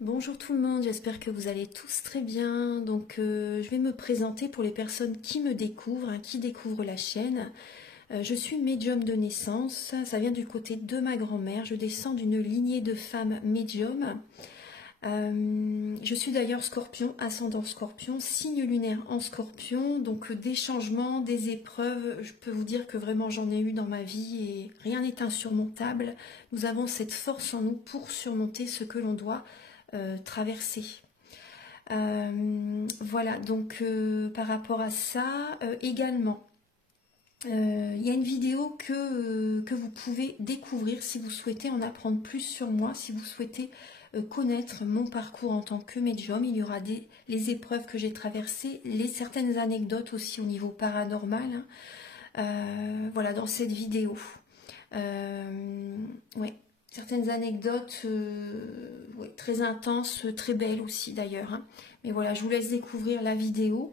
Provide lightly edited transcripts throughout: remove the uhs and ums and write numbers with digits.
Bonjour tout le monde, j'espère que vous allez tous très bien. Donc je vais me présenter pour les personnes qui me découvrent, qui découvrent la chaîne. Je suis médium de naissance, ça vient du côté de ma grand-mère. Je descends d'une lignée de femmes médiums. Je suis d'ailleurs scorpion, ascendant scorpion, signe lunaire en scorpion. Donc des changements, des épreuves, je peux vous dire que vraiment j'en ai eu dans ma vie et rien n'est insurmontable. Nous avons cette force en nous pour surmonter ce que l'on doit traverser. Voilà, donc par rapport à ça, également, il y a une vidéo que vous pouvez découvrir si vous souhaitez en apprendre plus sur moi, si vous souhaitez connaître mon parcours en tant que médium. Il y aura les épreuves que j'ai traversées, certaines anecdotes aussi au niveau paranormal, voilà, dans cette vidéo. Ouais. Certaines anecdotes ouais, très intenses, très belles aussi d'ailleurs. Mais voilà, je vous laisse découvrir la vidéo.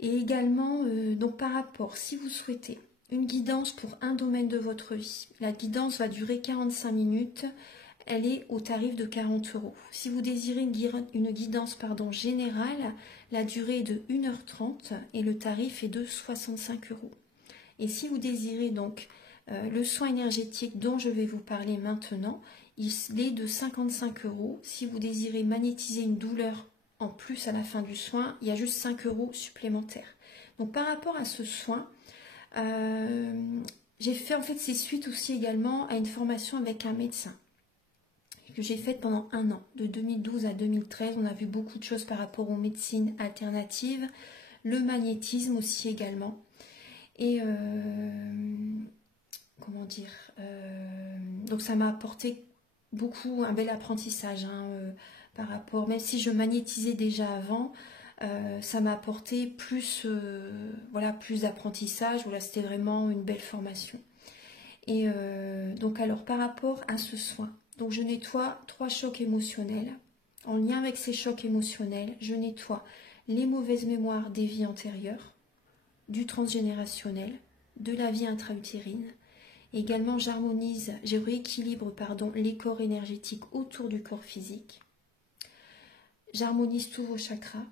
Et également, donc par rapport, si vous souhaitez une guidance pour un domaine de votre vie, la guidance va durer 45 minutes. Elle est au tarif de 40 €. Si vous désirez une guidance générale, la durée est de 1h30 et le tarif est de 65 €. Et si vous désirez donc le soin énergétique dont je vais vous parler maintenant, il est de 55 €. Si vous désirez magnétiser une douleur en plus à la fin du soin, il y a juste 5 € supplémentaires. Donc par rapport à ce soin, j'ai fait en fait c'est suite aussi également à une formation avec un médecin que j'ai faite pendant 1 an, de 2012 à 2013. On a vu beaucoup de choses par rapport aux médecines alternatives, le magnétisme aussi également. Et comment dire, donc ça m'a apporté beaucoup, un bel apprentissage par rapport, même si je magnétisais déjà avant, ça m'a apporté plus, voilà, plus d'apprentissage. Voilà, c'était vraiment une belle formation. Et donc alors par rapport à ce soin, donc je nettoie 3 chocs émotionnels. En lien avec ces chocs émotionnels, je nettoie les mauvaises mémoires des vies antérieures, du transgénérationnel, de la vie intra-utérine. Également, je rééquilibre les corps énergétiques autour du corps physique. J'harmonise tous vos chakras.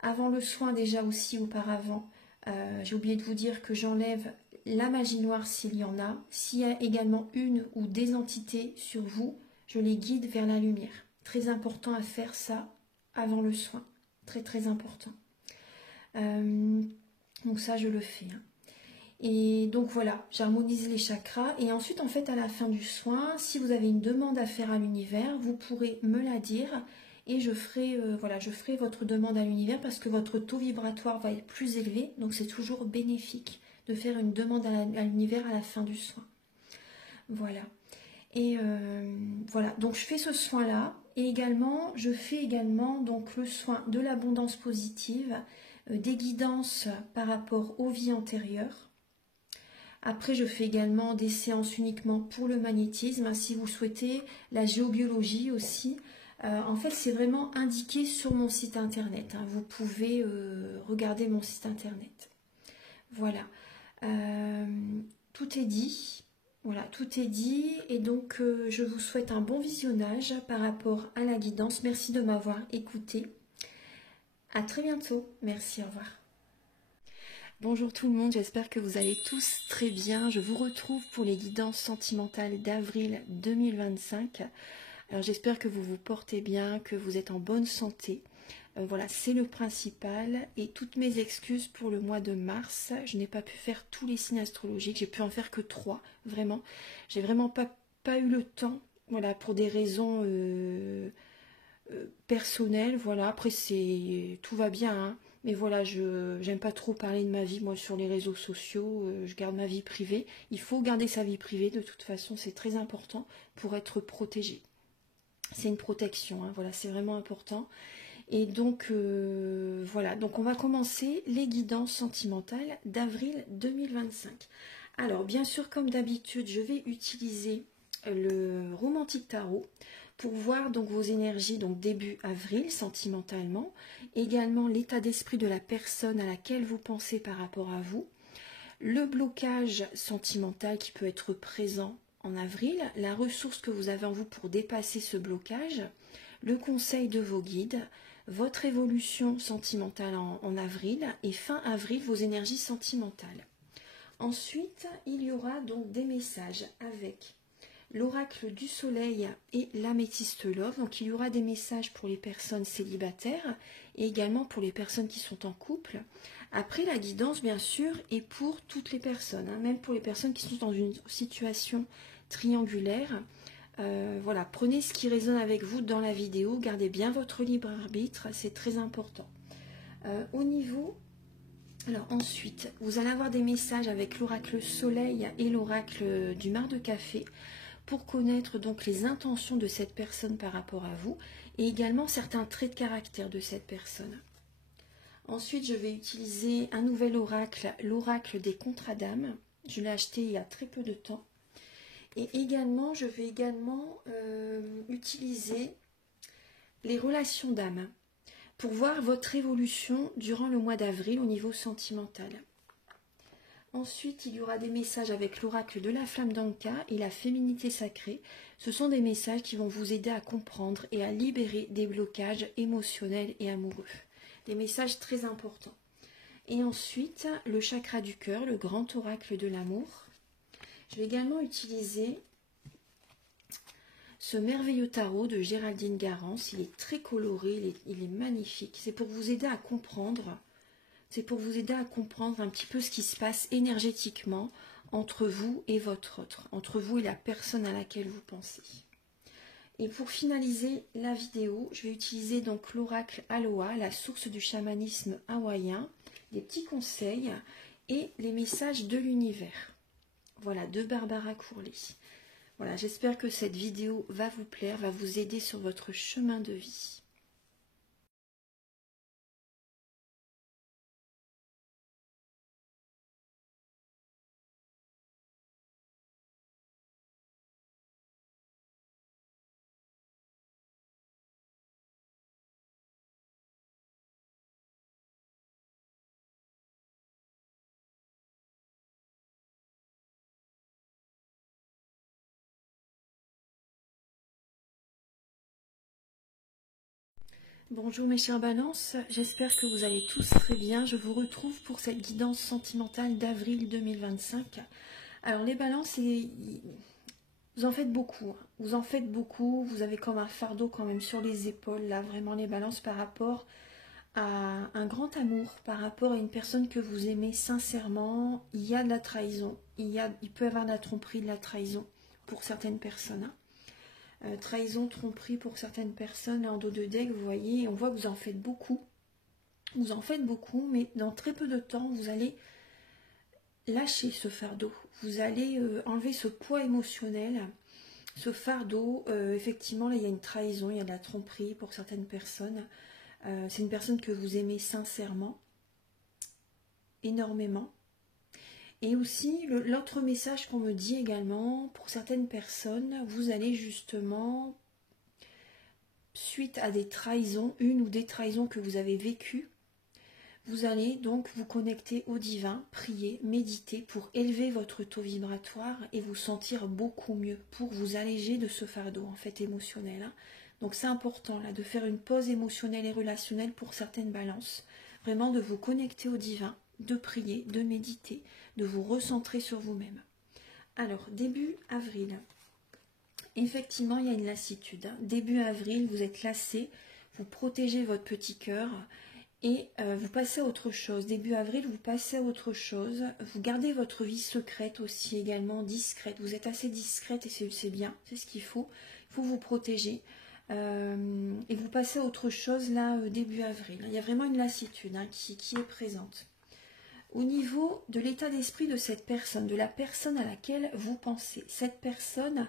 Avant le soin, déjà aussi auparavant, j'ai oublié de vous dire que j'enlève la magie noire s'il y en a. S'il y a également une ou des entités sur vous, je les guide vers la lumière. Très important à faire ça avant le soin. Très très important. Donc ça, je le fais. Et donc voilà, j'harmonise les chakras. Et ensuite, en fait, à la fin du soin, si vous avez une demande à faire à l'univers, vous pourrez me la dire. Et je ferai, voilà, je ferai votre demande à l'univers parce que votre taux vibratoire va être plus élevé. Donc c'est toujours bénéfique de faire une demande à l'univers à la fin du soin. Voilà. Et voilà, donc je fais ce soin-là. Et également, je fais également donc, le soin de l'abondance positive, des guidances par rapport aux vies antérieures. Après, je fais également des séances uniquement pour le magnétisme. Si vous souhaitez, la géobiologie aussi. En fait, c'est vraiment indiqué sur mon site internet. Vous pouvez regarder mon site internet. Voilà. Tout est dit. Voilà, tout est dit. Et donc, je vous souhaite un bon visionnage par rapport à la guidance. Merci de m'avoir écouté. À très bientôt. Merci, au revoir. Bonjour tout le monde, j'espère que vous allez tous très bien. Je vous retrouve pour les guidances sentimentales d'avril 2025. Alors j'espère que vous vous portez bien, que vous êtes en bonne santé. Voilà, c'est le principal. Et toutes mes excuses pour le mois de mars. Je n'ai pas pu faire tous les signes astrologiques. J'ai pu en faire que 3, vraiment. J'ai vraiment pas eu le temps, voilà, pour des raisons personnelles. Voilà, après tout va bien, mais voilà, j'aime pas trop parler de ma vie, moi, sur les réseaux sociaux. Je garde ma vie privée. Il faut garder sa vie privée, de toute façon, c'est très important pour être protégé. C'est une protection, voilà, c'est vraiment important. Et donc, voilà, donc on va commencer les guidances sentimentales d'avril 2025. Alors, bien sûr, comme d'habitude, je vais utiliser le Romantique Tarot pour voir donc vos énergies donc début avril sentimentalement, également l'état d'esprit de la personne à laquelle vous pensez par rapport à vous, le blocage sentimental qui peut être présent en avril, la ressource que vous avez en vous pour dépasser ce blocage, le conseil de vos guides, votre évolution sentimentale en avril et fin avril, vos énergies sentimentales. Ensuite, il y aura donc des messages avec l'oracle du soleil et l'améthyste love. Donc il y aura des messages pour les personnes célibataires et également pour les personnes qui sont en couple. Après, la guidance, bien sûr, est pour toutes les personnes, hein, même pour les personnes qui sont dans une situation triangulaire. Voilà, prenez ce qui résonne avec vous dans la vidéo, gardez bien votre libre arbitre, c'est très important. Au niveau... Alors ensuite, vous allez avoir des messages avec l'oracle soleil et l'oracle du mar de café pour connaître donc les intentions de cette personne par rapport à vous et également certains traits de caractère de cette personne. Ensuite, je vais utiliser un nouvel oracle, l'oracle des contrats d'âme. Je l'ai acheté il y a très peu de temps. Et également, je vais également utiliser les relations d'âme pour voir votre évolution durant le mois d'avril au niveau sentimental. Ensuite, il y aura des messages avec l'oracle de la flamme d'Anka et la féminité sacrée. Ce sont des messages qui vont vous aider à comprendre et à libérer des blocages émotionnels et amoureux. Des messages très importants. Et ensuite, le chakra du cœur, le grand oracle de l'amour. Je vais également utiliser ce merveilleux tarot de Géraldine Garance. Il est très coloré, il est magnifique. C'est pour vous aider à comprendre. C'est pour vous aider à comprendre un petit peu ce qui se passe énergétiquement entre vous et votre autre, entre vous et la personne à laquelle vous pensez. Et pour finaliser la vidéo, je vais utiliser donc l'oracle Aloha, la source du chamanisme hawaïen, des petits conseils et les messages de l'univers. Voilà, de Barbara Courlet. Voilà, j'espère que cette vidéo va vous plaire, va vous aider sur votre chemin de vie. Bonjour mes chers balances, j'espère que vous allez tous très bien. Je vous retrouve pour cette guidance sentimentale d'avril 2025. Alors les balances, vous en faites beaucoup, hein. Vous en faites beaucoup, vous avez comme un fardeau quand même sur les épaules, là vraiment les balances par rapport à un grand amour, par rapport à une personne que vous aimez sincèrement. Il y a de la trahison, il peut y avoir de la tromperie, de la trahison pour certaines personnes, hein. Trahison, tromperie pour certaines personnes, en dos de deck, vous voyez, on voit que vous en faites beaucoup. Vous en faites beaucoup, mais dans très peu de temps, vous allez lâcher ce fardeau. Vous allez enlever ce poids émotionnel, ce fardeau. Effectivement, là, il y a une trahison, il y a de la tromperie pour certaines personnes. C'est une personne que vous aimez sincèrement, énormément. Et aussi, l'autre message qu'on me dit également, pour certaines personnes, vous allez justement, suite à des trahisons, une ou des trahisons que vous avez vécues, vous allez donc vous connecter au divin, prier, méditer pour élever votre taux vibratoire et vous sentir beaucoup mieux, pour vous alléger de ce fardeau en fait émotionnel, hein. Donc c'est important là de faire une pause émotionnelle et relationnelle pour certaines balances, vraiment de vous connecter au divin, de prier, de méditer, de vous recentrer sur vous-même. Alors, début avril, effectivement, il y a une lassitude, hein. Début avril, vous êtes lassé, vous protégez votre petit cœur et vous passez à autre chose. Début avril, vous passez à autre chose. Vous gardez votre vie secrète aussi également, discrète. Vous êtes assez discrète et c'est bien, c'est ce qu'il faut. Il faut vous protéger. Et vous passez à autre chose là, début avril. Il y a vraiment une lassitude, hein, qui est présente. Au niveau de l'état d'esprit de cette personne, de la personne à laquelle vous pensez, cette personne,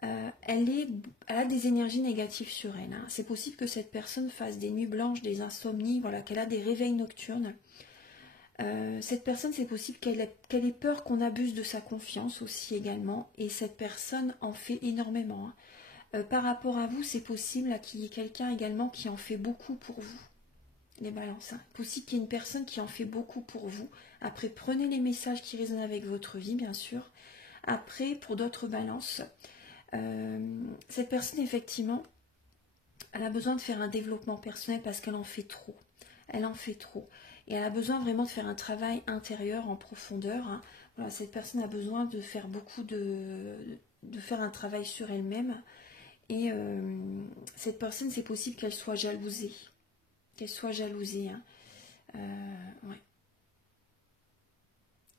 elle a des énergies négatives sur elle, hein. C'est possible que cette personne fasse des nuits blanches, des insomnies, voilà, qu'elle a des réveils nocturnes. Cette personne, c'est possible qu'elle ait peur qu'on abuse de sa confiance aussi également, et cette personne en fait énormément, hein. Par rapport à vous, c'est possible qu'il y ait quelqu'un également qui en fait beaucoup pour vous. Les balances, hein. Possible qu'il y ait une personne qui en fait beaucoup pour vous. Après, prenez les messages qui résonnent avec votre vie, bien sûr. Après, pour d'autres balances, cette personne, effectivement, elle a besoin de faire un développement personnel parce qu'elle en fait trop. Elle en fait trop. Et elle a besoin vraiment de faire un travail intérieur en profondeur. Hein. Voilà, cette personne a besoin de faire de faire un travail sur elle-même. Et cette personne, c'est possible qu'elle soit jalousée. Qu'elle soit jalousée. Hein. Ouais.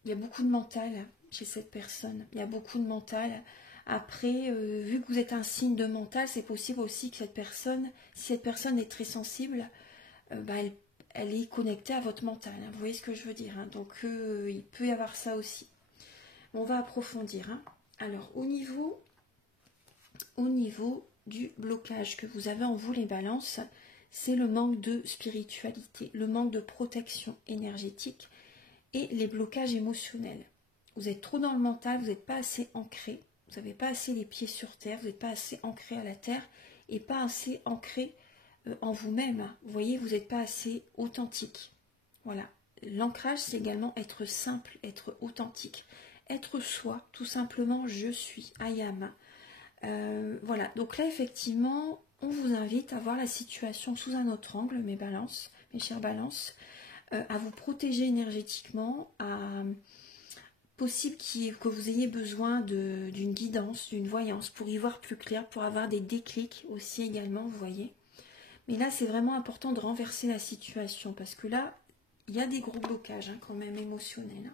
Il y a beaucoup de mental chez cette personne. Il y a beaucoup de mental. Après, vu que vous êtes un signe de mental, c'est possible aussi que cette personne, si cette personne est très sensible, bah, elle est connectée à votre mental. Hein. Vous voyez ce que je veux dire. Hein. Donc, il peut y avoir ça aussi. On va approfondir. Hein. Alors, au niveau du blocage que vous avez en vous, les balances, c'est le manque de spiritualité, le manque de protection énergétique et les blocages émotionnels. Vous êtes trop dans le mental, vous n'êtes pas assez ancré, vous n'avez pas assez les pieds sur terre, vous n'êtes pas assez ancré à la terre et pas assez ancré en vous-même. Vous voyez, vous n'êtes pas assez authentique. Voilà. L'ancrage, c'est également être simple, être authentique. Être soi, tout simplement, je suis, I am. Voilà, donc là, effectivement, on vous invite à voir la situation sous un autre angle, mes balances, mes chères balances, à vous protéger énergétiquement, possible que vous ayez besoin d'une guidance, d'une voyance, pour y voir plus clair, pour avoir des déclics aussi également, vous voyez. Mais là, c'est vraiment important de renverser la situation, parce que là, il y a des gros blocages, hein, quand même, émotionnels.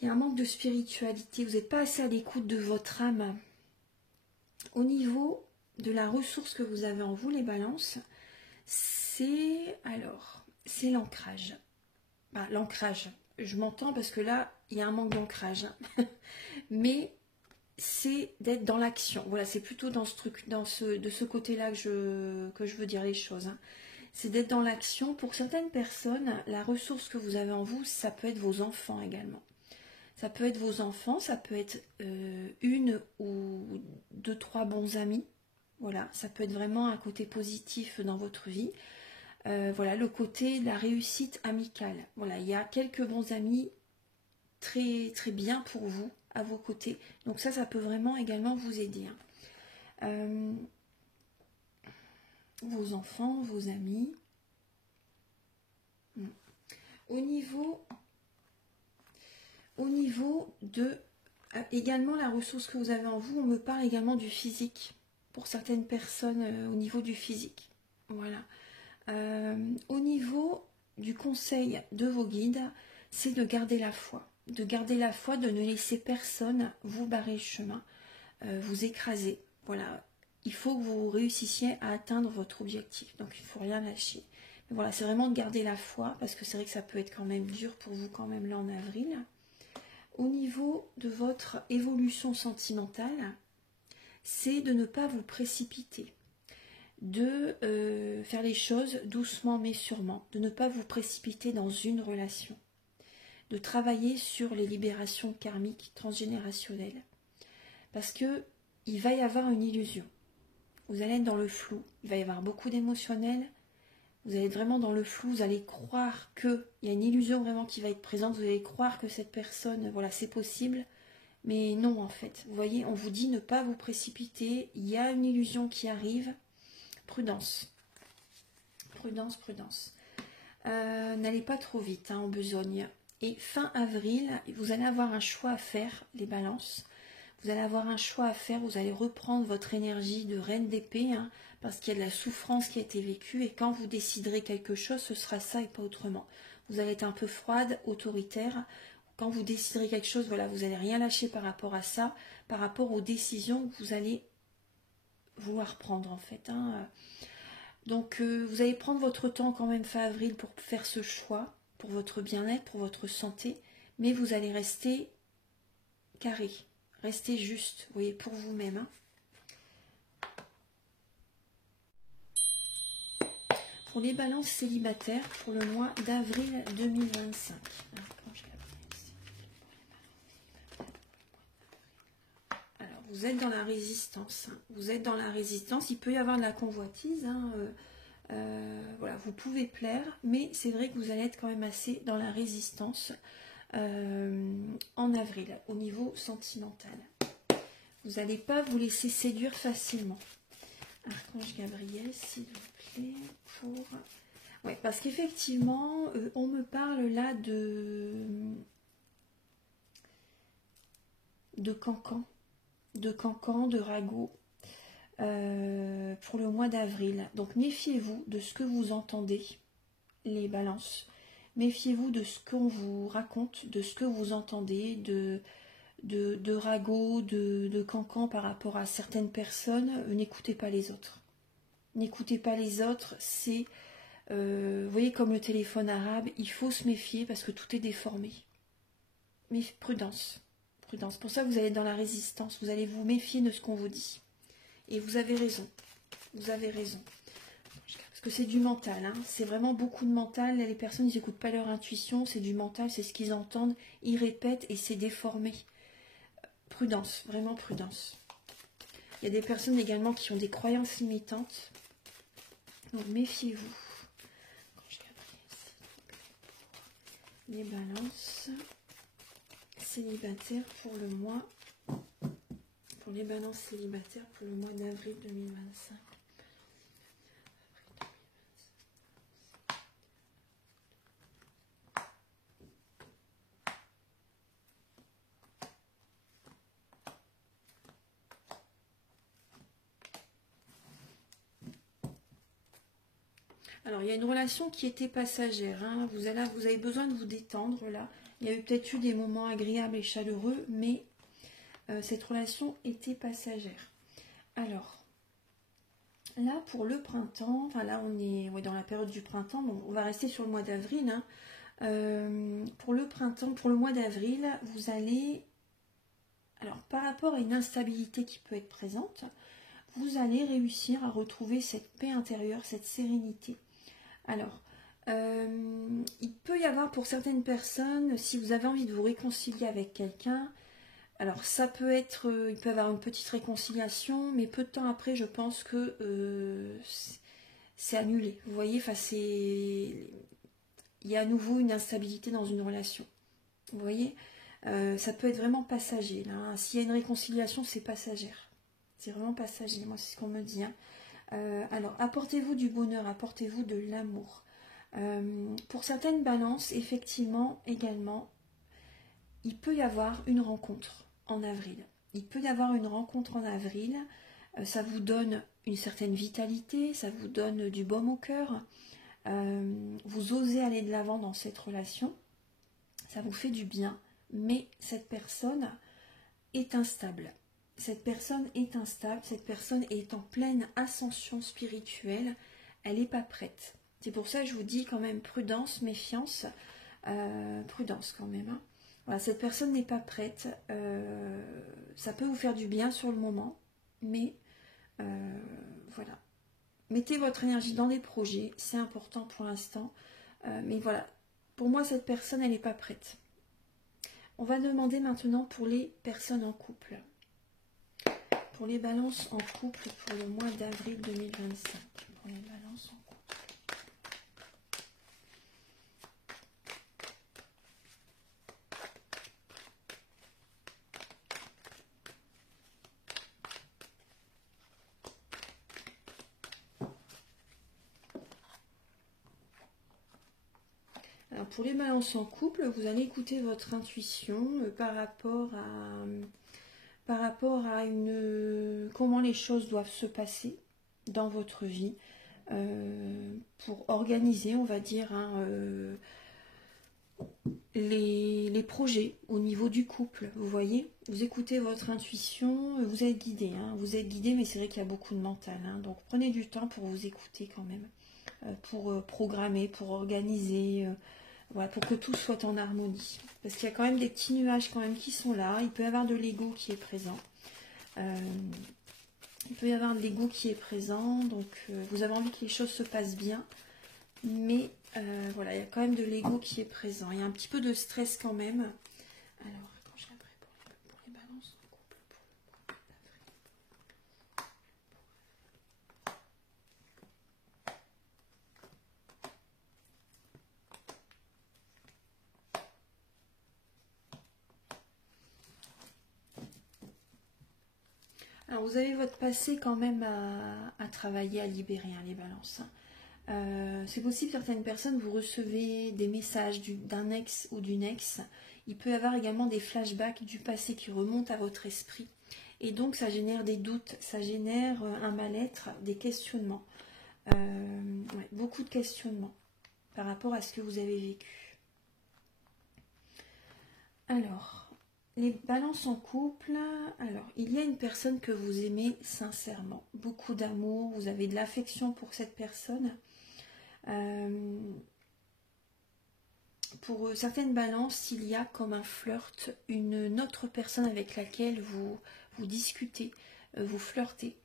Il y a un manque de spiritualité, vous n'êtes pas assez à l'écoute de votre âme. Au niveau de la ressource que vous avez en vous, les balances, c'est l'ancrage. Bah, l'ancrage, je m'entends parce que là, il y a un manque d'ancrage. Hein. Mais c'est d'être dans l'action. Voilà, c'est plutôt dans ce truc, de ce côté-là que je veux dire les choses. Hein. C'est d'être dans l'action. Pour certaines personnes, la ressource que vous avez en vous, ça peut être vos enfants également. Ça peut être vos enfants, ça peut être une ou deux, trois bons amis. Voilà, ça peut être vraiment un côté positif dans votre vie. Voilà, le côté de la réussite amicale. Voilà, il y a quelques bons amis très, très bien pour vous, à vos côtés. Donc ça peut vraiment également vous aider. Hein. Vos enfants, vos amis. Au niveau de également la ressource que vous avez en vous, on me parle également du physique. Pour certaines personnes, au niveau du physique. Voilà. Au niveau du conseil de vos guides, c'est de garder la foi. De garder la foi, de ne laisser personne vous barrer le chemin, vous écraser. Voilà. Il faut que vous réussissiez à atteindre votre objectif. Donc, il ne faut rien lâcher. Mais voilà, c'est vraiment de garder la foi, parce que c'est vrai que ça peut être quand même dur pour vous quand même là en avril. Au niveau de votre évolution sentimentale, c'est de ne pas vous précipiter, de faire les choses doucement mais sûrement, de ne pas vous précipiter dans une relation, de travailler sur les libérations karmiques transgénérationnelles, parce que il va y avoir une illusion. Vous allez être dans le flou, il va y avoir beaucoup d'émotionnel, vous allez être vraiment dans le flou, vous allez croire qu'il y a une illusion vraiment qui va être présente, vous allez croire que cette personne, voilà, c'est possible, mais non en fait. Vous voyez, on vous dit ne pas vous précipiter, il y a une illusion qui arrive, prudence. Prudence, prudence. N'allez pas trop vite, hein, en besogne. Et fin avril, vous allez avoir un choix à faire, les balances. Vous allez avoir un choix à faire, vous allez reprendre votre énergie de reine d'épée, hein, parce qu'il y a de la souffrance qui a été vécue, et quand vous déciderez quelque chose, ce sera ça et pas autrement. Vous allez être un peu froide, autoritaire. Quand vous déciderez quelque chose, voilà, vous n'allez rien lâcher par rapport à ça, par rapport aux décisions que vous allez vouloir prendre en fait. Hein. Donc vous allez prendre votre temps quand même fin avril pour faire ce choix, pour votre bien-être, pour votre santé, mais vous allez rester carré. Restez juste, vous voyez, pour vous-même. Hein. Pour les balances célibataires, pour le mois d'avril 2025. Alors, vous êtes dans la résistance. Hein. Vous êtes dans la résistance. Il peut y avoir de la convoitise. Hein. Voilà, vous pouvez plaire, mais c'est vrai que vous allez être quand même assez dans la résistance en avril, au niveau sentimental. Vous n'allez pas vous laisser séduire facilement. Archange Gabriel, s'il vous plaît, pour... Ouais, parce qu'effectivement, on me parle là de cancan, de ragot, pour le mois d'avril. Donc méfiez-vous de ce que vous entendez, les balances. Méfiez-vous de ce qu'on vous raconte, de ce que vous entendez, de ragots, de cancans par rapport à certaines personnes. N'écoutez pas les autres. N'écoutez pas les autres, c'est, vous voyez, comme le téléphone arabe, il faut se méfier parce que tout est déformé. Mais prudence, prudence. Pour ça, vous allez être dans la résistance, vous allez vous méfier de ce qu'on vous dit. Et vous avez raison, vous avez raison. Parce que c'est du mental, hein. C'est vraiment beaucoup de mental. Les personnes, ils n'écoutent pas leur intuition, c'est du mental, c'est ce qu'ils entendent, ils répètent et c'est déformé. Prudence, vraiment prudence. Il y a des personnes également qui ont des croyances limitantes. Donc méfiez-vous. Les balances célibataires pour le mois. Pour les balances célibataires pour le mois d'avril 2025. Alors, il y a une relation qui était passagère. Hein. Vous avez besoin de vous détendre, là. Il y a peut-être eu des moments agréables et chaleureux, mais cette relation était passagère. Alors, là, pour le printemps, enfin là, on est dans la période du printemps, donc on va rester sur le mois d'avril. Hein. Pour le printemps, pour le mois d'avril, vous allez... Alors, par rapport à une instabilité qui peut être présente, vous allez réussir à retrouver cette paix intérieure, cette sérénité. Alors, il peut y avoir pour certaines personnes, si vous avez envie de vous réconcilier avec quelqu'un, alors ça peut être, il peut y avoir une petite réconciliation, mais peu de temps après, je pense que c'est annulé. Vous voyez, enfin, il y a à nouveau une instabilité dans une relation. Vous voyez, ça peut être vraiment passager. Là, hein. S'il y a une réconciliation, c'est passagère. C'est vraiment passager, moi c'est ce qu'on me dit. Hein. Alors, apportez-vous du bonheur, apportez-vous de l'amour. Pour certaines balances, effectivement, également, il peut y avoir une rencontre en avril. Il peut y avoir une rencontre en avril. Ça vous donne une certaine vitalité, ça vous donne du baume au cœur. Vous osez aller de l'avant dans cette relation. Ça vous fait du bien. Mais cette personne est instable. Cette personne est instable, cette personne est en pleine ascension spirituelle, elle n'est pas prête. C'est pour ça que je vous dis quand même prudence, méfiance, prudence quand même. Hein. Voilà, cette personne n'est pas prête, ça peut vous faire du bien sur le moment, mais voilà. Mettez votre énergie dans des projets, c'est important pour l'instant, mais voilà, pour moi cette personne elle n'est pas prête. On va demander maintenant pour les personnes en couple. Pour les balances en couple pour le mois d'avril 2025. Pour les balances en couple. Alors pour les balances en couple, vous allez écouter votre intuition par rapport à comment les choses doivent se passer dans votre vie pour organiser, on va dire, hein, les projets au niveau du couple. Vous voyez, vous écoutez votre intuition, vous êtes guidé, hein, vous êtes guidé, mais c'est vrai qu'il y a beaucoup de mental. Hein, donc prenez du temps pour vous écouter quand même, pour programmer, pour organiser. Voilà, pour que tout soit en harmonie. Parce qu'il y a quand même des petits nuages quand même qui sont là. Il peut y avoir de l'ego qui est présent. Il peut y avoir de l'ego qui est présent. Donc vous avez envie que les choses se passent bien. Mais voilà, il y a quand même de l'ego qui est présent. Il y a un petit peu de stress quand même. Alors, quand je l'apprends pour les balances en couple, pour le mois d'avril. Alors, vous avez votre passé quand même à travailler, à libérer, hein, les balances. C'est possible, certaines personnes, vous recevez des messages d'un ex ou d'une ex. Il peut y avoir également des flashbacks du passé qui remontent à votre esprit. Et donc, ça génère des doutes, ça génère un mal-être, des questionnements. Ouais, beaucoup de questionnements par rapport à ce que vous avez vécu. Alors, les balances en couple. Alors, il y a une personne que vous aimez sincèrement. Beaucoup d'amour, vous avez de l'affection pour cette personne. Pour certaines balances, il y a comme un flirt, une autre personne avec laquelle vous discutez, vous flirtez.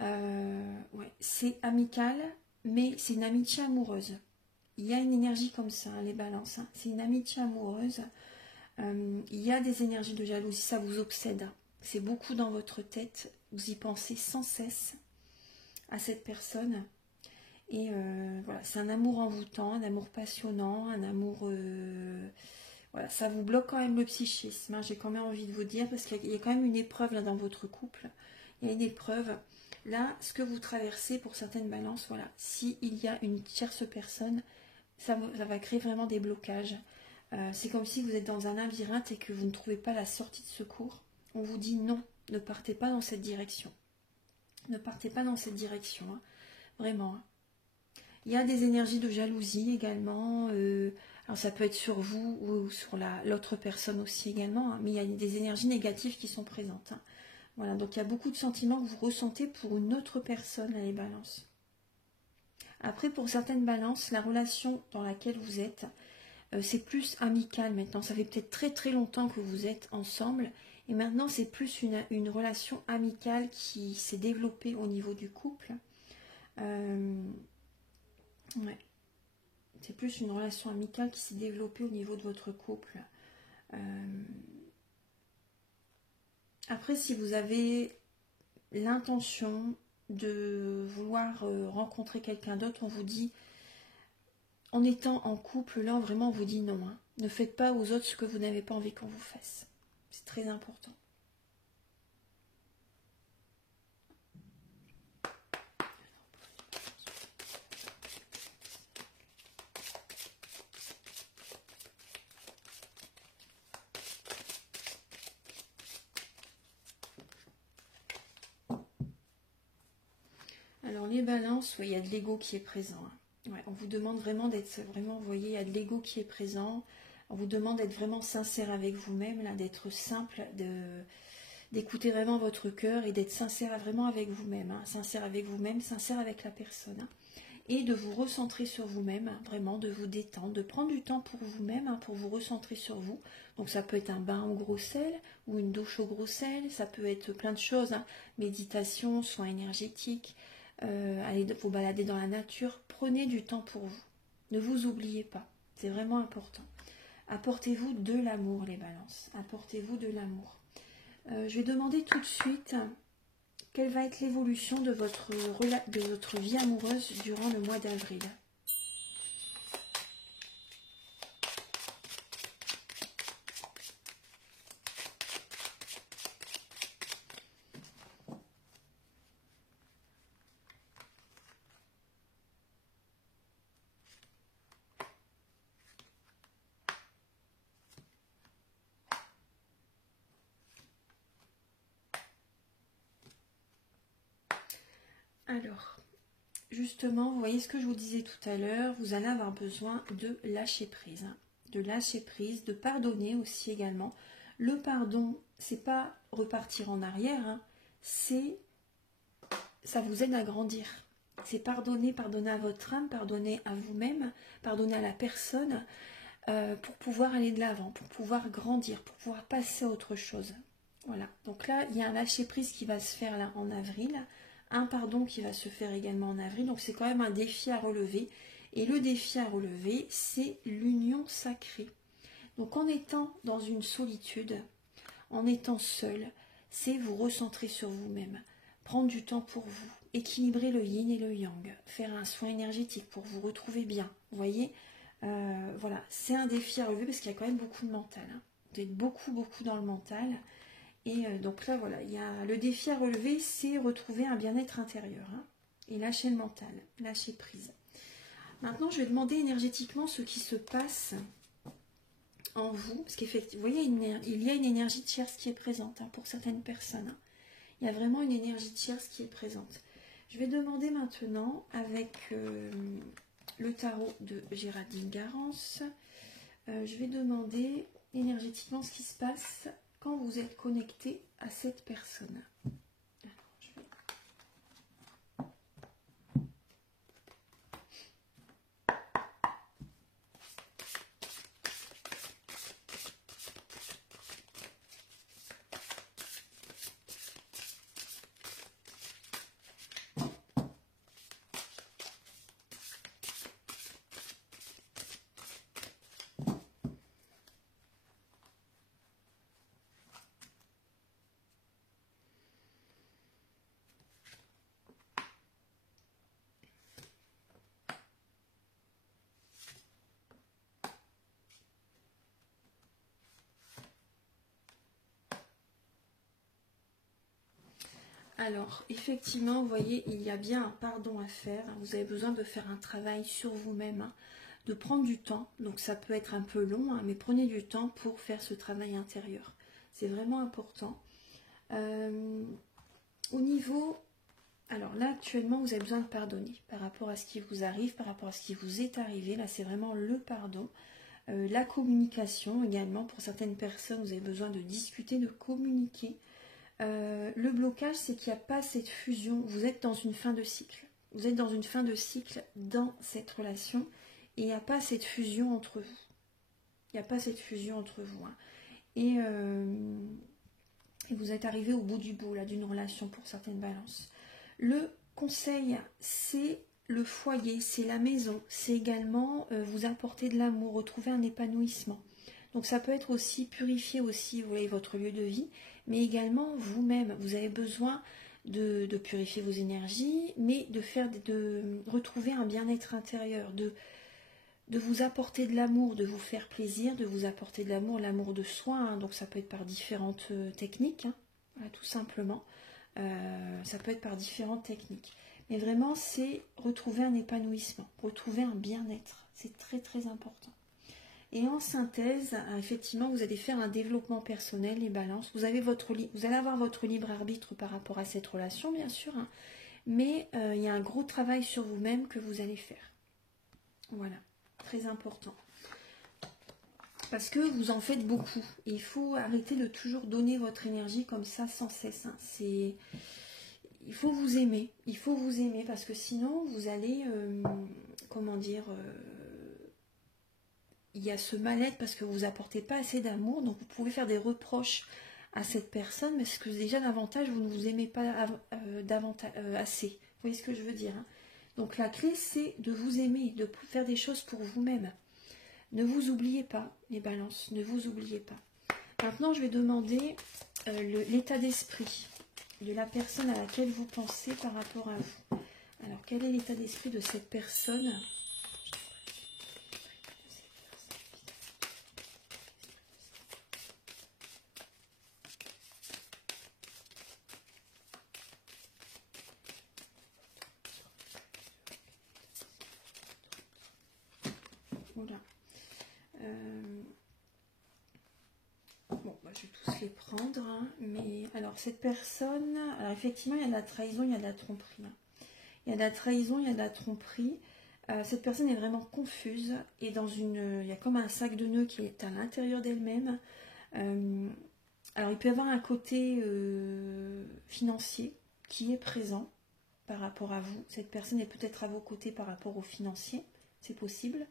Ouais, c'est amical, mais c'est une amitié amoureuse. Il y a une énergie comme ça, hein, les balances. Hein. C'est une amitié amoureuse. Il y a des énergies de jalousie, ça vous obsède. Hein. C'est beaucoup dans votre tête. Vous y pensez sans cesse à cette personne. Et voilà, c'est un amour envoûtant, un amour passionnant, un amour... voilà, ça vous bloque quand même le psychisme. Hein, j'ai quand même envie de vous dire, parce qu'il y a quand même une épreuve là dans votre couple. Il y a une épreuve. Là, ce que vous traversez pour certaines balances, voilà, s'il y a une tierce personne, ça va créer vraiment des blocages. C'est comme si vous êtes dans un labyrinthe et que vous ne trouvez pas la sortie de secours. On vous dit non, ne partez pas dans cette direction. Ne partez pas dans cette direction, hein, vraiment. Hein. Il y a des énergies de jalousie également. Alors ça peut être sur vous ou sur l'autre personne aussi également, hein, mais il y a des énergies négatives qui sont présentes. Hein. Voilà, donc il y a beaucoup de sentiments que vous ressentez pour une autre personne, les balances. Après, pour certaines balances, la relation dans laquelle vous êtes, c'est plus amical maintenant. Ça fait peut-être très très longtemps que vous êtes ensemble. Et maintenant, c'est plus une relation amicale qui s'est développée au niveau du couple. Ouais. C'est plus une relation amicale qui s'est développée au niveau de votre couple. Après, si vous avez l'intention de vouloir rencontrer quelqu'un d'autre, on vous dit, en étant en couple, là, vraiment, on vous dit non. Hein. Ne faites pas aux autres ce que vous n'avez pas envie qu'on vous fasse. C'est très important. Alors, les balances, oui, il y a de l'ego qui est présent. Hein. Ouais, on vous demande vraiment d'être, vraiment, vous voyez, il y a de l'ego qui est présent. On vous demande d'être vraiment sincère avec vous-même, là, d'être simple, d'écouter vraiment votre cœur et d'être sincère vraiment avec vous-même. Hein. Sincère avec vous-même, sincère avec la personne. Hein. Et de vous recentrer sur vous-même, hein, vraiment, de vous détendre, de prendre du temps pour vous-même, hein, pour vous recentrer sur vous. Donc ça peut être un bain au gros sel ou une douche au gros sel, ça peut être plein de choses. Hein. Méditation, soins énergétiques. Allez vous balader dans la nature, prenez du temps pour vous. Ne vous oubliez pas, c'est vraiment important. Apportez-vous de l'amour, les balances. Apportez-vous de l'amour. Je vais demander tout de suite quelle va être l'évolution de votre vie amoureuse durant le mois d'avril. Alors, justement, vous voyez ce que je vous disais tout à l'heure, vous allez avoir besoin de lâcher prise. Hein, de lâcher prise, de pardonner aussi également. Le pardon, c'est pas repartir en arrière, hein, ça vous aide à grandir. C'est pardonner, pardonner à votre âme, pardonner à vous-même, pardonner à la personne, pour pouvoir aller de l'avant, pour pouvoir grandir, pour pouvoir passer à autre chose. Voilà, donc là, il y a un lâcher-prise qui va se faire là en avril, un pardon qui va se faire également en avril, donc c'est quand même un défi à relever. Et le défi à relever, c'est l'union sacrée. Donc en étant dans une solitude, en étant seul, c'est vous recentrer sur vous-même, prendre du temps pour vous, équilibrer le yin et le yang, faire un soin énergétique pour vous retrouver bien. Vous voyez, voilà, c'est un défi à relever parce qu'il y a quand même beaucoup de mental. Hein. Vous êtes beaucoup dans le mental. Et donc là, voilà, il y a le défi à relever, c'est retrouver un bien-être intérieur. Hein, et lâcher le mental, lâcher prise. Maintenant, je vais demander énergétiquement ce qui se passe en vous. Parce qu'effectivement, vous voyez, il y a une énergie tierce qui est présente hein, pour certaines personnes. Hein. Il y a vraiment une énergie tierce qui est présente. Je vais demander maintenant, avec le tarot de Géraldine Garance, je vais demander énergétiquement ce qui se passe quand vous êtes connecté à cette personne. Alors, je vais... Alors, effectivement, vous voyez, il y a bien un pardon à faire. Vous avez besoin de faire un travail sur vous-même, hein, de prendre du temps. Donc, ça peut être un peu long, hein, mais prenez du temps pour faire ce travail intérieur. C'est vraiment important. Au niveau... Alors là, actuellement, vous avez besoin de pardonner par rapport à ce qui vous arrive, par rapport à ce qui vous est arrivé. Là, c'est vraiment le pardon. La communication également. Pour certaines personnes, vous avez besoin de discuter, de communiquer. Le blocage, c'est qu'il n'y a pas cette fusion. Vous êtes dans une fin de cycle. Vous êtes dans une fin de cycle dans cette relation et il n'y a pas cette fusion entre vous. Il n'y a pas cette fusion entre vous. Hein. Et vous êtes arrivé au bout du bout là d'une relation pour certaines balances. Le conseil, c'est le foyer, c'est la maison. C'est également vous apporter de l'amour, retrouver un épanouissement. Donc ça peut être aussi purifier aussi, vous voyez, votre lieu de vie, mais également vous-même. Vous avez besoin de purifier vos énergies, mais de retrouver un bien-être intérieur, de vous apporter de l'amour, de vous faire plaisir, de vous apporter de l'amour, l'amour de soi. Hein, donc ça peut être par différentes techniques, hein, voilà, tout simplement. Ça peut être par différentes techniques. Mais vraiment, c'est retrouver un épanouissement, retrouver un bien-être. C'est très très important. Et en synthèse, effectivement, vous allez faire un développement personnel, les balances. Vous allez avoir votre libre arbitre par rapport à cette relation, bien sûr. Hein, mais il y a un gros travail sur vous-même que vous allez faire. Voilà, très important. Parce que vous en faites beaucoup. Et il faut arrêter de toujours donner votre énergie comme ça sans cesse. Hein. Il faut vous aimer. Il faut vous aimer parce que sinon, vous allez, comment dire... il y a ce mal-être parce que vous apportez pas assez d'amour, donc vous pouvez faire des reproches à cette personne, mais parce que déjà davantage vous ne vous aimez pas assez. Vous voyez ce que je veux dire, hein. Donc la clé c'est de vous aimer, de faire des choses pour vous-même. Ne vous oubliez pas, les balances, ne vous oubliez pas. Maintenant je vais demander l'état d'esprit de la personne à laquelle vous pensez par rapport à vous. Alors quel est l'état d'esprit de cette personne ? Voilà. Bon, bah, je vais tous les prendre. Hein, mais alors, cette personne... Alors, effectivement, il y a de la trahison, il y a de la tromperie. Hein. Il y a de la trahison, il y a de la tromperie. Cette personne est vraiment confuse. Et il y a comme un sac de nœuds qui est à l'intérieur d'elle-même. Alors, il peut y avoir un côté financier qui est présent par rapport à vous. Cette personne est peut-être à vos côtés par rapport au financier. C'est possible.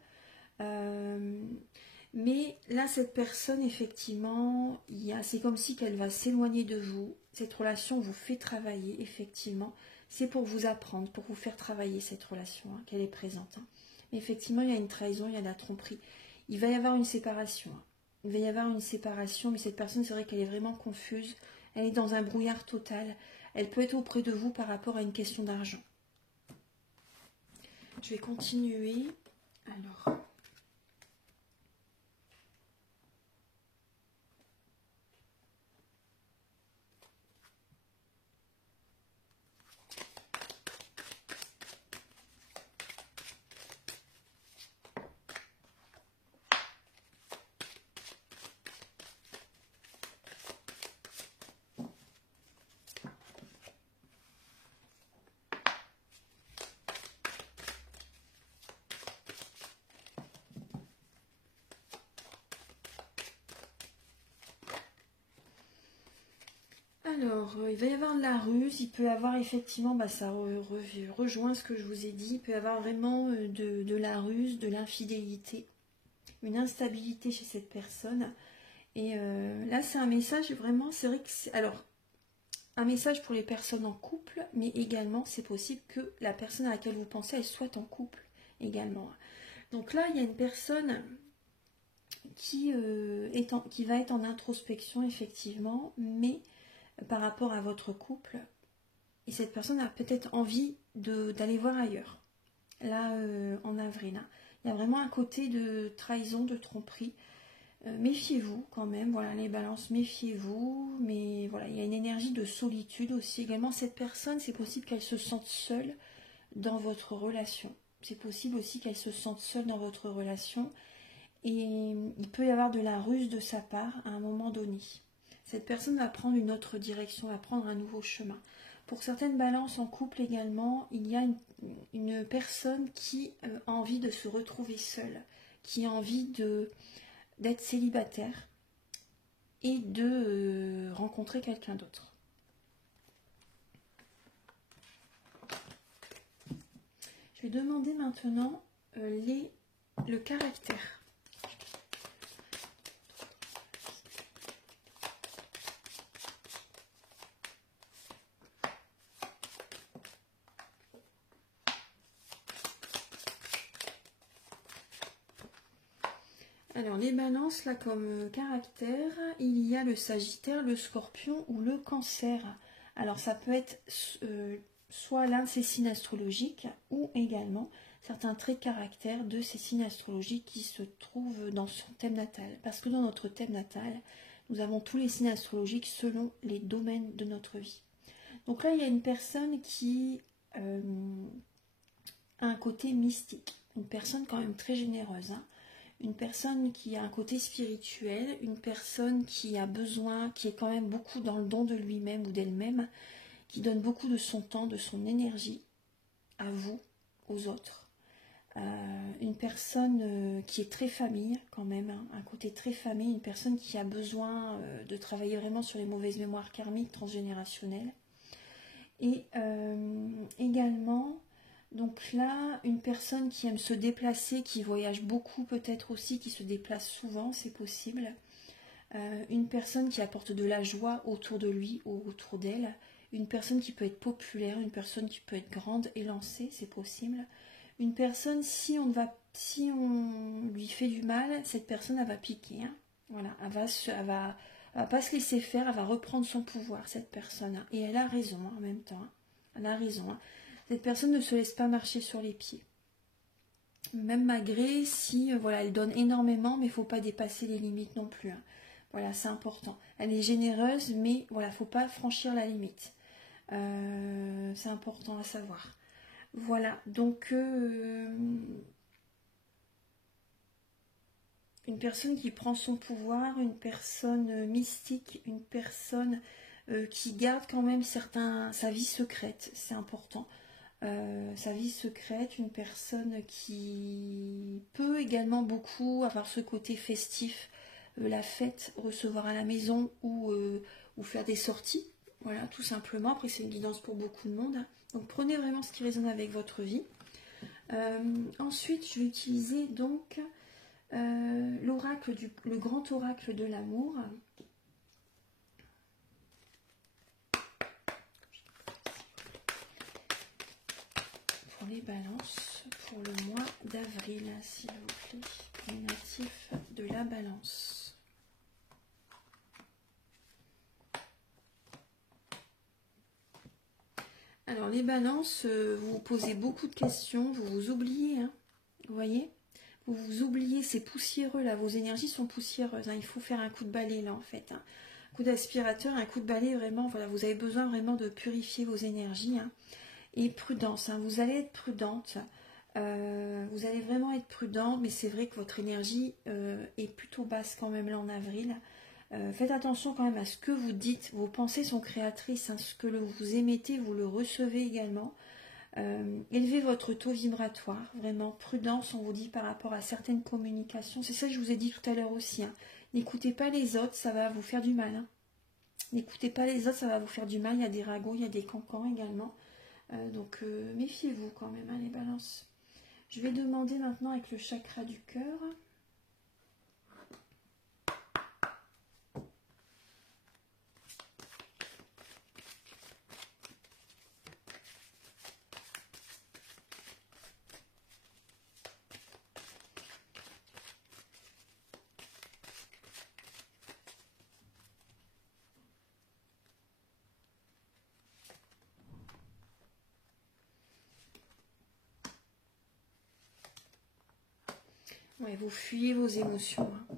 Mais là, cette personne, effectivement, c'est comme si qu'elle va s'éloigner de vous. Cette relation vous fait travailler, effectivement. C'est pour vous apprendre, pour vous faire travailler cette relation, hein, qu'elle est présente. Hein. Mais effectivement, il y a une trahison, il y a de la tromperie. Il va y avoir une séparation. Hein. Il va y avoir une séparation, mais cette personne, c'est vrai qu'elle est vraiment confuse. Elle est dans un brouillard total. Elle peut être auprès de vous par rapport à une question d'argent. Je vais continuer. Alors... Alors, il va y avoir de la ruse, il peut y avoir effectivement, bah, ça rejoint ce que je vous ai dit, il peut y avoir vraiment de la ruse, de l'infidélité, une instabilité chez cette personne. Et là, c'est un message vraiment, c'est vrai que c'est... Alors, un message pour les personnes en couple, mais également, c'est possible que la personne à laquelle vous pensez, elle soit en couple également. Donc là, il y a une personne qui va être en introspection, effectivement, mais par rapport à votre couple, et cette personne a peut-être envie d'aller voir ailleurs. Là, en avril, hein. Il y a vraiment un côté de trahison, de tromperie. Méfiez-vous quand même, voilà les balances, méfiez-vous, mais voilà, il y a une énergie de solitude aussi. Également, cette personne, c'est possible qu'elle se sente seule dans votre relation. C'est possible aussi qu'elle se sente seule dans votre relation. Et il peut y avoir de la ruse de sa part à un moment donné. Cette personne va prendre une autre direction, va prendre un nouveau chemin. Pour certaines balances en couple également, il y a une personne qui a envie de se retrouver seule, qui a envie d'être célibataire et de rencontrer quelqu'un d'autre. Je vais demander maintenant le caractère. Alors, les balances, là, comme caractère, il y a le Sagittaire, le Scorpion ou le Cancer. Alors, ça peut être soit l'un de ces signes astrologiques ou également certains traits de caractère de ces signes astrologiques qui se trouvent dans son thème natal. Parce que dans notre thème natal, nous avons tous les signes astrologiques selon les domaines de notre vie. Donc là, il y a une personne qui a un côté mystique, une personne quand même très généreuse, hein. Une personne qui a un côté spirituel, une personne qui a besoin, qui est quand même beaucoup dans le don de lui-même ou d'elle-même, qui donne beaucoup de son temps, de son énergie à vous, aux autres. Une personne qui est très famille quand même, hein, un côté très famille, une personne qui a besoin de travailler vraiment sur les mauvaises mémoires karmiques transgénérationnelles. Et également... Donc là, une personne qui aime se déplacer, qui voyage beaucoup peut-être aussi, qui se déplace souvent, c'est possible. Une personne qui apporte de la joie autour de lui ou autour d'elle. Une personne qui peut être populaire, une personne qui peut être grande, élancée, c'est possible. Une personne, si on lui fait du mal, cette personne, elle va piquer. Hein. Voilà, elle va pas se laisser faire, elle va reprendre son pouvoir, cette personne. Hein. Et elle a raison hein, en même temps. Hein. Elle a raison. Hein. Cette personne ne se laisse pas marcher sur les pieds. Même malgré si voilà, elle donne énormément, mais il ne faut pas dépasser les limites non plus. Hein. Voilà, c'est important. Elle est généreuse, mais voilà, il ne faut pas franchir la limite. C'est important à savoir. Voilà, donc une personne qui prend son pouvoir, une personne mystique, une personne qui garde quand même sa vie secrète, c'est important. Sa vie secrète, une personne qui peut également beaucoup avoir ce côté festif, la fête, recevoir à la maison ou faire des sorties, voilà, tout simplement. Après, c'est une guidance pour beaucoup de monde. Hein. Donc, prenez vraiment ce qui résonne avec votre vie. Ensuite, je vais utiliser donc le grand oracle de l'amour. Les balances pour le mois d'avril, s'il vous plaît, pour les natifs de la balance. Alors les balances, vous vous posez beaucoup de questions, vous vous oubliez, hein, vous voyez, vous vous oubliez, c'est poussiéreux là, vos énergies sont poussiéreuses, hein, il faut faire un coup de balai là en fait, hein. Un coup d'aspirateur, un coup de balai vraiment, voilà, vous avez besoin vraiment de purifier vos énergies, hein. Et prudence, hein, vous allez être prudente, vous allez vraiment être prudent, mais c'est vrai que votre énergie est plutôt basse quand même là en avril. Faites attention quand même à ce que vous dites, vos pensées sont créatrices, hein, ce que vous émettez, vous le recevez également. Élevez votre taux vibratoire, vraiment prudence, on vous dit par rapport à certaines communications, c'est ça que je vous ai dit tout à l'heure aussi. Hein. N'écoutez pas les autres, ça va vous faire du mal. Hein. N'écoutez pas les autres, ça va vous faire du mal. Il y a des ragots, il y a des cancans également. Donc méfiez-vous quand même, hein, les balances. Je vais demander maintenant avec le chakra du cœur. Ouais, vous fuyez vos émotions. Hein.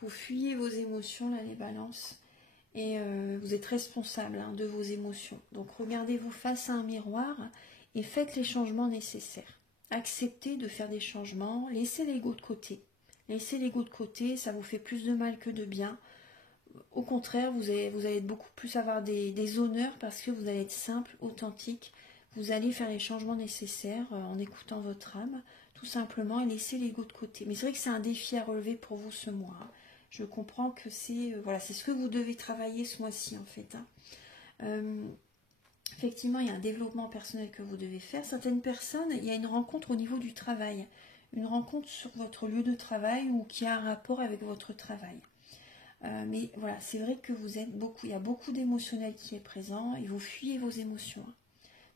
Vous fuyez vos émotions, là, les balances. Et vous êtes responsable, hein, de vos émotions. Donc, regardez-vous face à un miroir et faites les changements nécessaires. Acceptez de faire des changements. Laissez l'ego de côté. Laissez l'ego de côté, ça vous fait plus de mal que de bien. Au contraire, vous allez beaucoup plus avoir des honneurs parce que vous allez être simple, authentique. Vous allez faire les changements nécessaires en écoutant votre âme, tout simplement, et laisser l'ego de côté. Mais c'est vrai que c'est un défi à relever pour vous ce mois. Hein. Je comprends que c'est voilà, c'est ce que vous devez travailler ce mois-ci, en fait. Hein. Effectivement, il y a un développement personnel que vous devez faire. Certaines personnes, il y a une rencontre au niveau du travail. Une rencontre sur votre lieu de travail ou qui a un rapport avec votre travail. Mais voilà, c'est vrai que vous êtes beaucoup, il y a beaucoup d'émotionnel qui est présent et vous fuyez vos émotions. Hein.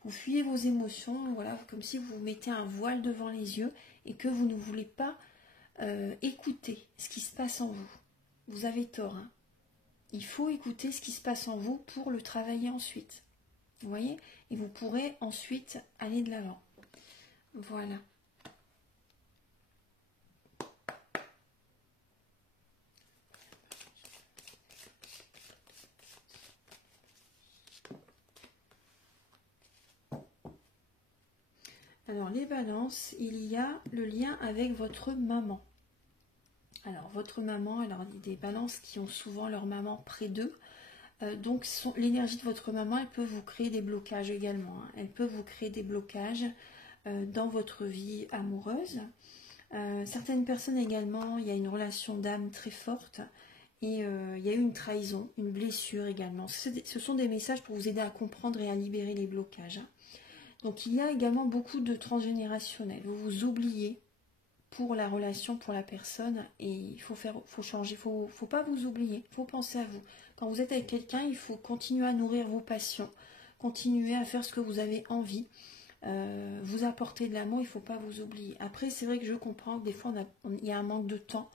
Vous fuyez vos émotions, voilà, comme si vous mettez un voile devant les yeux et que vous ne voulez pas écouter ce qui se passe en vous. Vous avez tort. Hein. Il faut écouter ce qui se passe en vous pour le travailler ensuite. Vous voyez? Et vous pourrez ensuite aller de l'avant. Voilà. Alors, les balances, il y a le lien avec votre maman. Alors, votre maman, alors des balances qui ont souvent leur maman près d'eux. Donc, l'énergie de votre maman, elle peut vous créer des blocages également. Hein. Elle peut vous créer des blocages dans votre vie amoureuse. Certaines personnes également, il y a une relation d'âme très forte. Et il y a eu une trahison, une blessure également. Ce sont des messages pour vous aider à comprendre et à libérer les blocages. Hein. Donc il y a également beaucoup de transgénérationnel. Vous vous oubliez pour la relation, pour la personne, et il faut changer. Faut pas vous oublier, il faut penser à vous. Quand vous êtes avec quelqu'un, il faut continuer à nourrir vos passions, continuer à faire ce que vous avez envie, vous apporter de l'amour, il ne faut pas vous oublier. Après, c'est vrai que je comprends que des fois, il y a un manque de temps,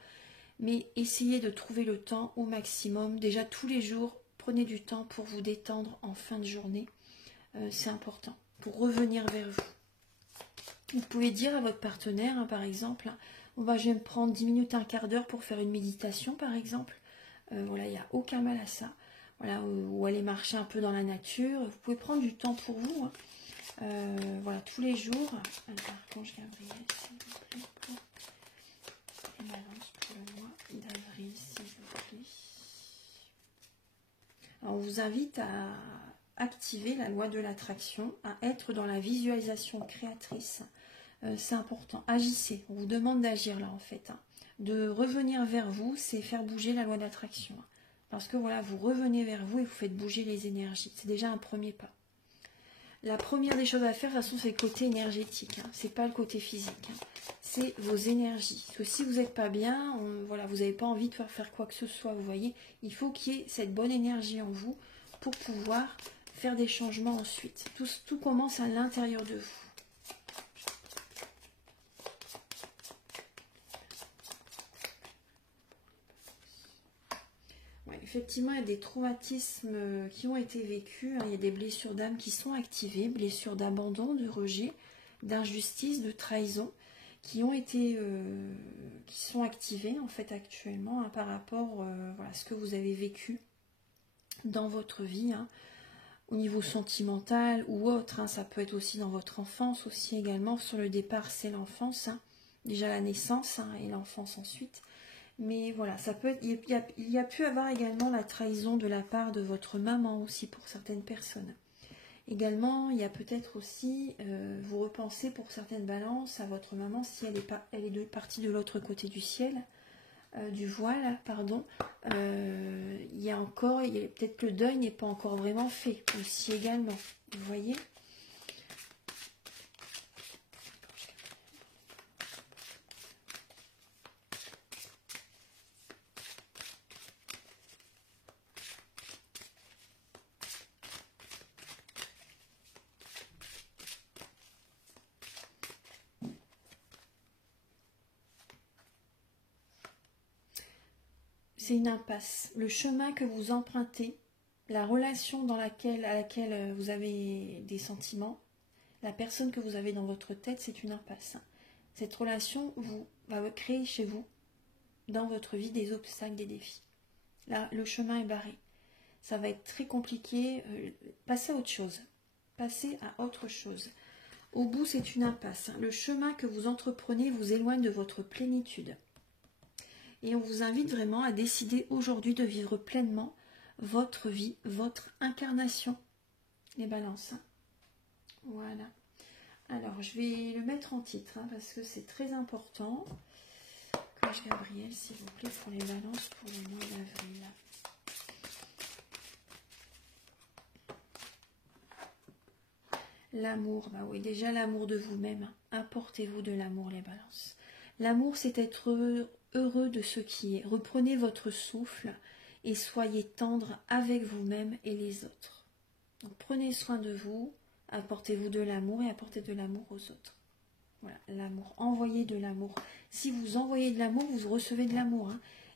mais essayez de trouver le temps au maximum. Déjà tous les jours, prenez du temps pour vous détendre en fin de journée, c'est important. Pour revenir vers vous. Vous pouvez dire à votre partenaire, hein, par exemple, je vais me prendre 10 minutes, un quart d'heure pour faire une méditation, par exemple. Voilà, il n'y a aucun mal à ça. Voilà, ou aller marcher un peu dans la nature. Vous pouvez prendre du temps pour vous. Hein. Voilà, tous les jours. Archange Gabriel, s'il vous plaît, pour les balances pour le mois d'avril, s'il vous plaît. Alors, on vous invite à activer la loi de l'attraction, à être dans la visualisation créatrice. C'est important. Agissez. On vous demande d'agir là en fait. Hein. De revenir vers vous, c'est faire bouger la loi de l'attraction. Hein. Parce que voilà, vous revenez vers vous et vous faites bouger les énergies. C'est déjà un premier pas. La première des choses à faire, de toute façon, c'est le côté énergétique. Hein. C'est pas le côté physique. Hein. C'est vos énergies. Parce que si vous n'êtes pas bien, voilà, vous n'avez pas envie de faire quoi que ce soit. Vous voyez, il faut qu'il y ait cette bonne énergie en vous pour pouvoir faire des changements ensuite. Tout commence à l'intérieur de vous. Ouais, effectivement, il y a des traumatismes qui ont été vécus. Hein. Il y a des blessures d'âme qui sont activées, blessures d'abandon, de rejet, d'injustice, de trahison, qui ont été, qui sont activées en fait actuellement, hein, par rapport voilà, à ce que vous avez vécu dans votre vie. Hein. Au niveau sentimental ou autre, hein, ça peut être aussi dans votre enfance aussi également. Sur le départ, c'est l'enfance, hein, déjà la naissance, hein, et l'enfance ensuite. Mais voilà, ça peut être, il y a pu avoir également la trahison de la part de votre maman aussi pour certaines personnes. Également, il y a peut-être aussi, vous repensez pour certaines balances à votre maman si elle est partie de l'autre côté du ciel. du voile, pardon, il y a encore, peut-être que le deuil n'est pas encore vraiment fait aussi également, vous voyez. C'est une impasse. Le chemin que vous empruntez, la relation à laquelle vous avez des sentiments, la personne que vous avez dans votre tête, c'est une impasse. Cette relation va créer chez vous, dans votre vie, des obstacles, des défis. Là, le chemin est barré. Ça va être très compliqué. Passez à autre chose. Passez à autre chose. Au bout, c'est une impasse. Le chemin que vous entreprenez vous éloigne de votre plénitude. Et on vous invite vraiment à décider aujourd'hui de vivre pleinement votre vie, votre incarnation. Les balances. Voilà. Alors, je vais le mettre en titre, parce que c'est très important. Coach Gabriel, s'il vous plaît, pour les balances pour le mois d'avril. L'amour, bah oui, déjà l'amour de vous-même. Apportez-vous de l'amour, les balances. L'amour, c'est être heureux de ce qui est. Reprenez votre souffle et soyez tendre avec vous-même et les autres. Donc, prenez soin de vous, apportez-vous de l'amour et apportez de l'amour aux autres. Voilà, l'amour. Envoyez de l'amour. Si vous envoyez de l'amour, vous recevez de l'amour.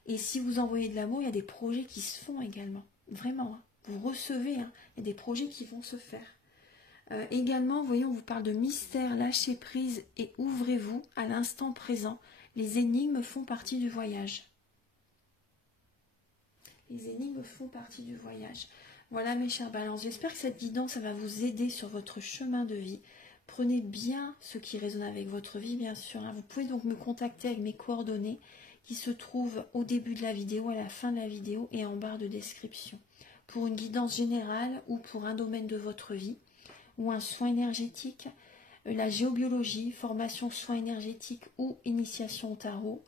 Et si vous envoyez de l'amour, il y a des projets qui se font également. Vraiment, vous recevez, il y a des projets qui vont se faire. Également, vous voyez, on vous parle de mystère, lâchez prise et ouvrez-vous à l'instant présent. Les énigmes font partie du voyage. Les énigmes font partie du voyage. Voilà mes chers balances, j'espère que cette guidance ça va vous aider sur votre chemin de vie. Prenez bien ce qui résonne avec votre vie, bien sûr. Vous pouvez donc me contacter avec mes coordonnées qui se trouvent au début de la vidéo, à la fin de la vidéo et en barre de description. Pour une guidance générale ou pour un domaine de votre vie, ou un soin énergétique, la géobiologie, formation soin énergétique ou initiation au tarot,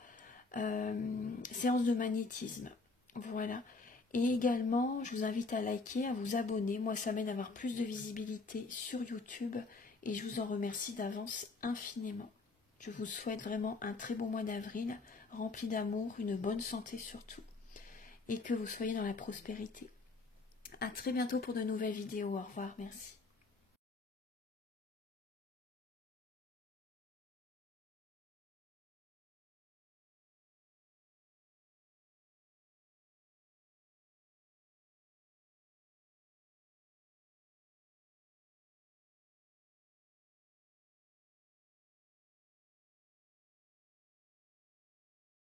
séance de magnétisme. Voilà. Et également, je vous invite à liker, à vous abonner. Moi, ça m'aide à avoir plus de visibilité sur YouTube et je vous en remercie d'avance infiniment. Je vous souhaite vraiment un très bon mois d'avril, rempli d'amour, une bonne santé surtout, et que vous soyez dans la prospérité. À très bientôt pour de nouvelles vidéos. Au revoir, merci.